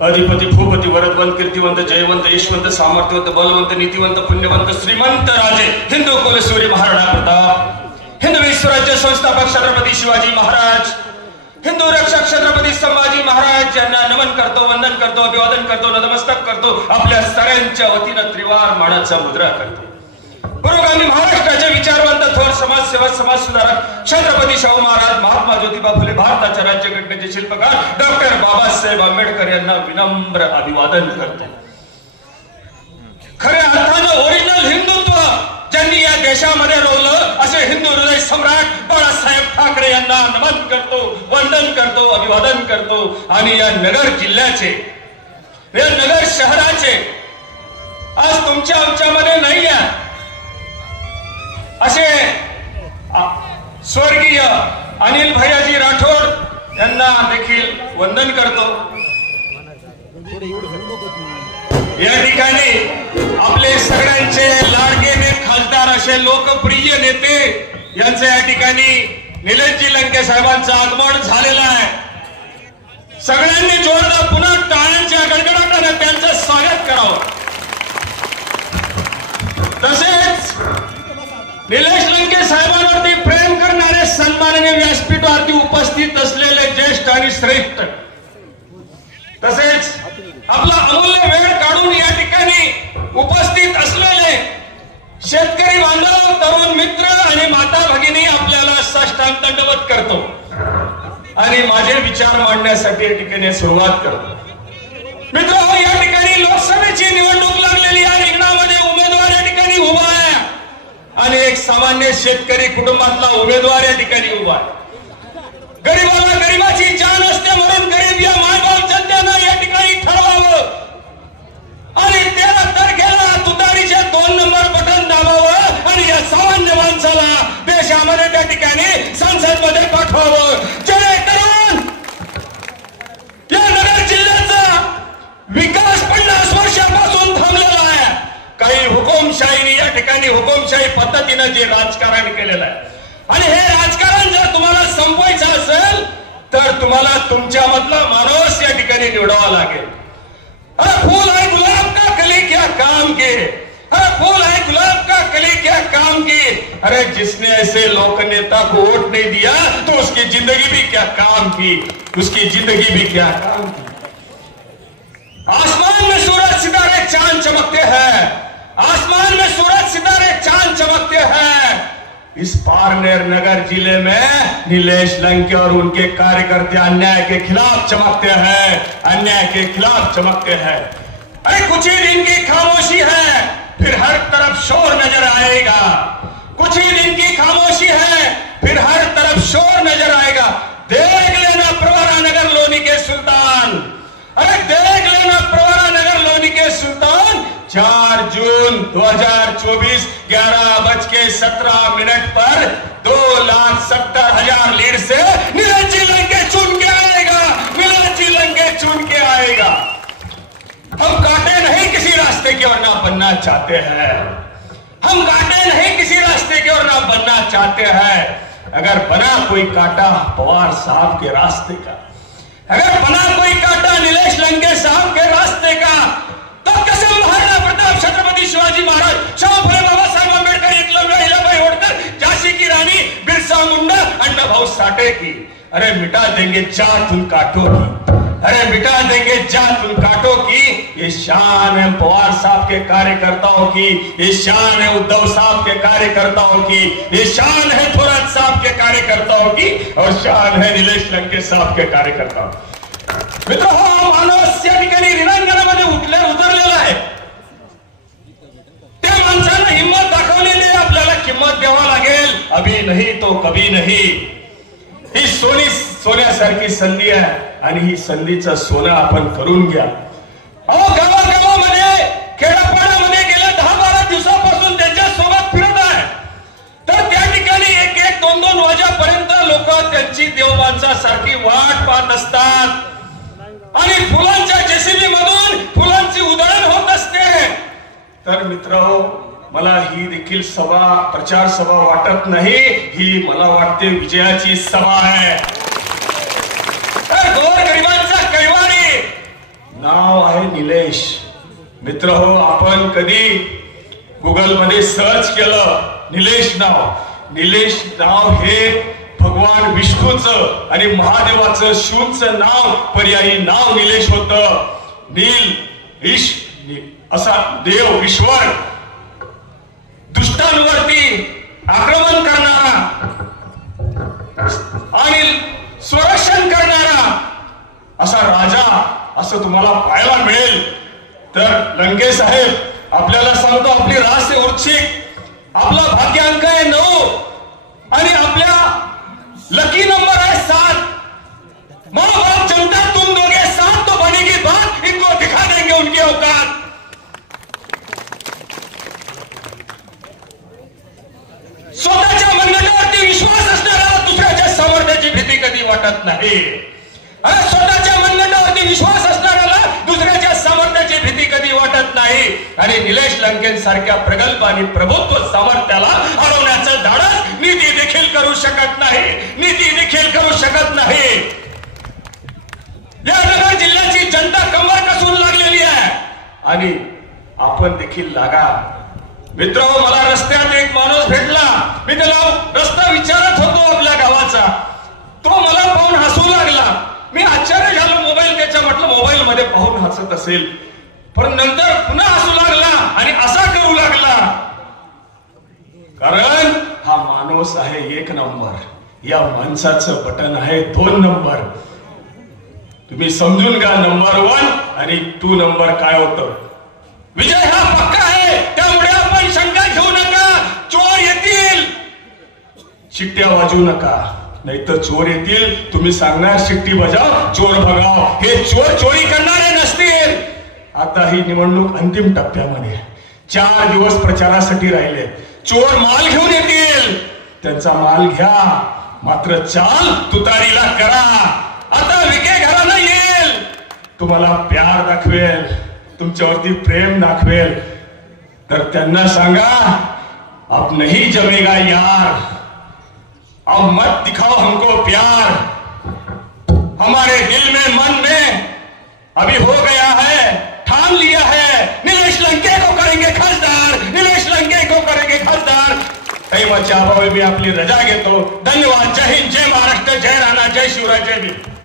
अधिपती भूपती वरदवंत कीर्तिवंत जयवंत यशवंत सामर्थ्यवंत बलवंत नीतिवंत पुण्यवंत श्रीमंत राजे हिंदू कुलसूर्य महाराणा प्रताप, हिंदू विश्वराज्य संस्थापक छत्रपती शिवाजी महाराज, हिंदू रक्षक छत्रपती संभाजी महाराज यांना नमन करतो, वंदन करतो, अभिवादन करतो, नतमस्तक करतो, आपल्या सगळ्यांच्या वतीनं त्रिवार मानाचा मुद्रा करतो. पुरोगामी महाराष्ट्राचे विचारवंत थोर समाजसेवक समाज सुधारक छत्रपती शाहू महाराज, महात्मा ज्योतिबा फुले, भारताच्या राज्यघटनेचे शिल्पकार डॉक्टर बाबासाहेब आंबेडकर यांना विनम्र अभिवादन करतो. खऱ्या अर्थानं ओरिजिनल हिंदुत्व ज्यांनी या देशामध्ये रोवलं असे हिंदू हृदय सम्राट बाळासाहेब ठाकरे यांना नमन करतो, वंदन करतो, अभिवादन करतो. आणि या नगर जिल्ह्याचे, या नगर शहराचे आज तुमच्या आमच्यामध्ये नाही आहे असे स्वर्गीय अनिल भैयाजी राठोड यांना देखील वंदन करतो. या ठिकाणी आपले सगळ्यांचे लाडके खासदार असे लोकप्रिय नेते यांचे या ठिकाणी निलेशजी लंके साहेबांचं आगमन झालेलं आहे. सगळ्यांनी जोरदार पुन्हा टाळ्यांच्या गडगडाटाने त्यांचं स्वागत करावं. तसेच निलेश लंके साहेबांवरती प्रेम करणारे सन्माननीय व्यासपीठावरती उपस्थित असलेले ज्येष्ठ आणि श्रेष्ठ, तसेच आपला अमूल्य वेळ काढून या ठिकाणी उपस्थित असलेले शेतकरी बांधव, तरुण मित्र आणि माता भगिनी आपल्याला साष्टांग दंडवत करतो आणि माझे विचार मांडण्यासाठी या ठिकाणी सुरुवात करतो. मित्रांनो, या ठिकाणी लोकसभेची निवडणूक लागलेली आहे. रिंगणामध्ये उमेदवार या ठिकाणी उभा आहे आणि एक सामान्य शेतकरी कुटुंबातला उमेदवार या ठिकाणी उभा आहे. गरीबाला गरीबाची जाण असते म्हणून गरीब या मायबाप जनतेनं या ठिकाणी ठरवावं आणि 13 तारखेला तुतारीचे 2 नंबर बटन दाबावं आणि या सामान्य माणसाला देशामध्ये त्या ठिकाणी संसदमध्ये पाठवावं, जेणेकरून या नगर जिल्ह्याचा विकास 50 वर्षापासून थांबलेला आहे. काही हुकुमशाहीने या ठिकाणी हुकुमशाही पद्धतीनं जे राजकारण केलेलं आहे आणि हे राजकारण जर तुम्हाला संपवायचं असेल तर तुम्हाला तुमच्या मधला माणूस या ठिकाणी निवडावा लागेल. अरे फूल है गुलाब का कली क्या काम की, अरे फूल है गुलाब का कली क्या काम की. अरे जिसने ऐसे लोकनेता को वोट नहीं दिया तो उसकी जिंदगी भी क्या काम की, उसकी जिंदगी भी क्या काम की. आसमान में सूरज सितारे चांद चमकते हैं, आसमान में सूरज सितारे चांद चमकते हैं. इस पारनेर नगर जिले में नीलेश लंके और उनके कार्यकर्ते अन्याय के खिलाफ चमकते हैं, अन्याय के खिलाफ चमकते हैं. अरे कुछ ही दिन की खामोशी है, फिर हर तरफ शोर नजर आएगा. कुछ ही दिन की खामोशी है, फिर हर तरफ शोर नजर आएगा. देख लेना प्रवरा नगर लोनी के सुल्तान, अरे देख लेना प्रवरा नगर लोनी के सुल्तान. 4 जून 2024 11:17 पर 2,70,000 लीड से नीलेश लंके चुन के आएगा, नीलेश लंके चुन के आएगा. हम कांटे नहीं किसी रास्ते की ओर ना बनना चाहते हैं, हम कांटे नहीं किसी रास्ते की ओर ना बनना चाहते हैं. अगर बना कोई कांटा पवार साहब के रास्ते का, अगर बना कोई कांटा नीलेश लंके साहब के रास्ते का, तो कसम महाराणा प्रताप, छत्रपती शिवाजी महाराज, शाहू फुले, बाबासाहेब आंबेडकर, एकलव्य, अहिल्याबाई होळकर, झांसी की रानी, बिरसा मुंडा, अण्णाभाऊ साठे की. अरे मिटा देंगे जात उन कांटों की, अरे मिटा देंगे जात उन कांटों की. ये शान है पवार साहब के कार्यकर्ताओं की, ये शान है उद्धव साहब के कार्यकर्ताओं की, ये शान है थोरात साहब के कार्यकर्ताओं की और शान है नीलेश लंके साहब के कार्यकर्ताओं. मित्रांनो, माणूस या ठिकाणी रिणांगणामध्ये उतरलेला आहे. त्या माणसानं हिंमत दाखवलेली आहे. आपल्याला किंमत द्यावा लागेल. अभी नाही तो कभी नाही. ही सोन्यासारखी संधी आहे आणि ही संधीचं सोनं आपण करून घ्या. अहो, गावागावामध्ये, खेड्यापाड्यामध्ये गेल्या 10-12 दिवसापासून त्यांच्या सोबत फिरत आहे. तर त्या ठिकाणी 1-1, 2-2 वाजेपर्यंत लोक त्यांची देवमाणसासारखी वाट पाहत असतात आणि फुलांच्या जेसीबी मधून फुलांची उधळण होत असते. तर मित्रहो, मला ही देखील सभा प्रचार सभा वाटत नाही, ही मला वाटते विजयाची सभा आहे. गोरगरिबांचा कैवारी नाव आहे निलेश. मित्र हो, आपण कधी गुगल मध्ये सर्च केलं निलेश नाव हे भगवान विष्णूचं आणि महादेवाचं शिवचं नाव पर्यायी नाव निलेश होतं. नील ईश असा देव ईश्वर, दुष्टांवरती आक्रमण करणारा आणि संरक्षण करणारा असा राजा असं तुम्हाला पाहायला मिळेल. तर लंके साहेब आपल्याला सांगतो, आपली रास आहे वृश्चिक, आपला भाग्यांक आहे 9 आणि आपल्या लकी नंबर है 7. माँ बाप जनता तुम दोगे साथ तो बनेगी बात, इनको दिखा देंगे उनकी औकात. स्वतःच्या मनगटावरती विश्वास असणारा दुसऱ्याच्या सामर्थ्याची भीती कधी वाटत नाही. स्वतःच्या मनगटावरती विश्वास असणाऱ्याला दुसऱ्याच्या सामर्थ्याची भीती कधी वाटत नाही. आणि निलेश लंकेंसारख्या प्रगल्भ आणि प्रभुत्व सामर्थ्याला हरवण्याचं धाडस नीती देखील करू शकत नाही. या नगर जिल्ह्याची जनता कंबर कसून लागलेली आहे आणि आपण देखील लागा. मित्र, मला रस्त्यात एक माणूस भेटला. मी त्याला रस्ता विचारत होतो आपल्या गावाचा. तो मला पाहून हसू लागला. मी आश्चर्य झालो. मोबाईल त्याच्या म्हटलं मोबाईल मध्ये पाहून हसत असेल, पण नंतर पुन्हा हसू लागला आणि असा करू लागला. कारण हा माणूस आहे 1 नंबर, या माणसाचं बटन आहे 2 नंबर. तुम्ही समजून घ्या नंबर 1 आणि 2 नंबर काय होतं. विजय हा पक्का आहे, त्यामुळे आपण शंका घेऊ नका. चोर येतील, शिट्ट्या वाजवू नका, नाहीतर चोर येतील. तुम्ही सांगणार शिट्टी बजाव, चोर भगाव. हे चोर चोरी करणारे नसतील. आता ही निवडणूक अंतिम टप्प्यामध्ये, 4 दिवस प्रचारासाठी राहिले. चोर माल घेऊन येतील, त्यांचा माल घ्या, मात्र चाल तुतारीला करा. आता विखे घराला येईल, तुम्हाला प्यार दाखवेल, तुमच्यावरती प्रेम दाखवेल. तर त्यांना सांगा, अब नहीं जमेगा यार, अब मत दिखाओ हमको प्यार. हमारे दिल में मन में अभी हो गया है, ठान लिया है, निलेश लंके को करेंगे खासदार, निलेश लंके को करेंगे खासदार. टाइमच्या अभावी मी आपली रजा घेतो. धन्यवाद. जय हिंद, जय महाराष्ट्र, जय राणा, जय शिवराय, जय भीम.